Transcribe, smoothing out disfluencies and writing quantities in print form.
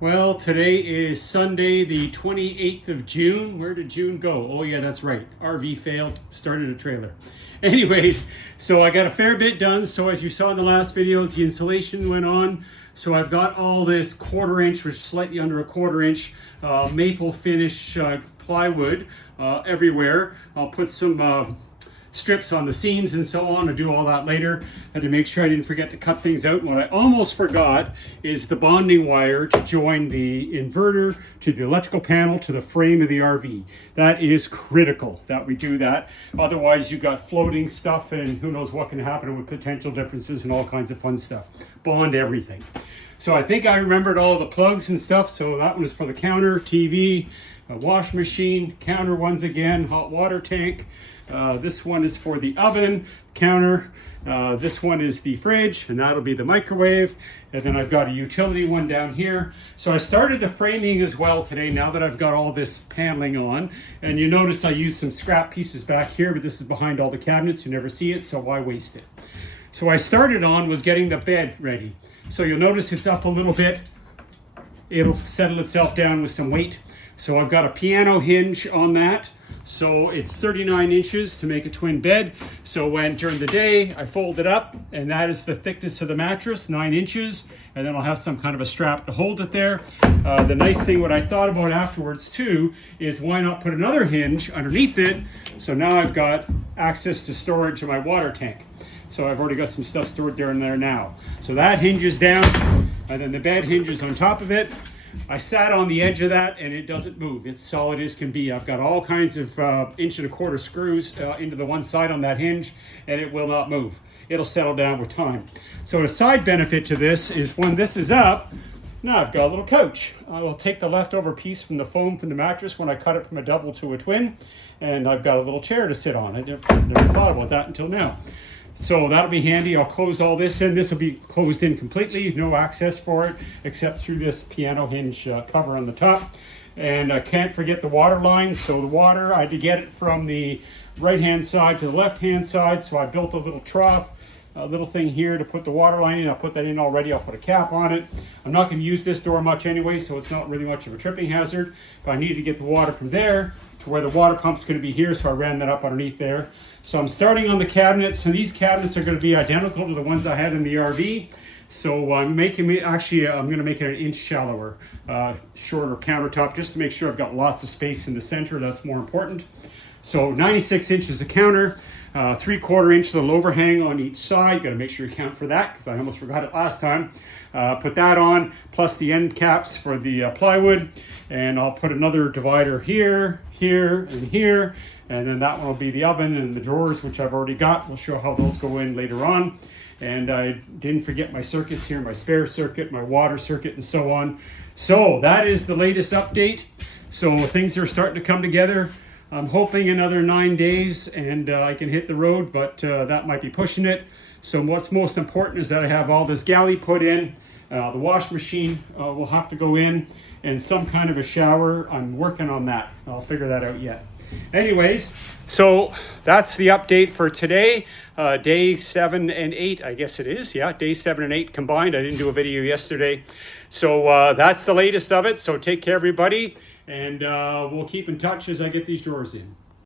Well, today is Sunday, the 28th of June. Where did June go? Oh yeah, that's right. RV failed, started a trailer. Anyways, so I got a fair bit done. So as you saw in the last video, the insulation went on. So I've got all this 1/4 inch, which is slightly under a 1/4 inch maple finish plywood everywhere. I'll put some strips on the seams and so on. I'll do all that later, and to make sure I didn't forget to cut things out. What I almost forgot is the bonding wire to join the inverter to the electrical panel to the frame of the RV. That is critical that we do that. Otherwise you got floating stuff and who knows what can happen with potential differences and all kinds of fun stuff. Bond everything. So I think I remembered all the plugs and stuff. So that one is for the counter, TV, wash machine, counter ones again, hot water tank. This one is for the oven, counter. This one is the fridge, and that'll be the microwave. And then I've got a utility one down here. So I started the framing as well today, now that I've got all this paneling on. And you noticed I used some scrap pieces back here, but this is behind all the cabinets. You never see it, so why waste it? So I started on was getting the bed ready. So you'll notice it's up a little bit. It'll settle itself down with some weight. So I've got a piano hinge on that. So it's 39 inches to make a twin bed. So when during the day I fold it up, and that is the thickness of the mattress, 9 inches, and then I'll have some kind of a strap to hold it there. The nice thing, what I thought about afterwards too, is why not put another hinge underneath it? So now I've got access to storage in my water tank. So I've already got some stuff stored there and there now. So that hinges down, and then the bed hinges on top of it. I sat on the edge of that and it doesn't move. It's solid as can be. I've got all kinds of 1 1/4 inch screws into the one side on that hinge, and it will not move. It'll settle down with time. So a side benefit to this is when this is up, now I've got a little couch. I will take the leftover piece from the foam from the mattress when I cut it from a double to a twin, and I've got a little chair to sit on. I never thought about that until now. So that'll be handy. I'll close all this in. This will be closed in completely, no access for it except through this piano hinge cover on the top. And I can't forget the water line. So the water, I had to get it from the right hand side to the left hand side. So I built a little trough, a little thing here to put the water line in. I'll put that in already. I'll put a cap on it. I'm not going to use this door much anyway, so it's not really much of a tripping hazard. But I need to get the water from there to where the water pump's going to be here, so I ran that up underneath there. So I'm starting on the cabinets, and these cabinets are going to be identical to the ones I had in the RV. So I'm making it, actually I'm going to make it an inch shallower, shorter countertop, just to make sure I've got lots of space in the center. That's more important. So 96 inches of counter, 3/4 inch the overhang on each side. Got to make sure you count for that because I almost forgot it last time. Put that on, plus the end caps for the plywood, and I'll put another divider here, here, and here, and then that one will be the oven and the drawers, which I've already got. We'll show how those go in later on. And I didn't forget my circuits here, my spare circuit, my water circuit, and so on. So that is the latest update. So things are starting to come together. I'm hoping another 9 days and I can hit the road, but that might be pushing it. So what's most important is that I have all this galley put in. The wash machine will have to go in, and some kind of a shower. I'm working on that. I'll figure that out yet. Anyways, so that's the update for today. Day 7 and 8, I guess it is. Yeah, day 7 and 8 combined. I didn't do a video yesterday. So that's the latest of it. So take care, everybody. And we'll keep in touch as I get these drawers in.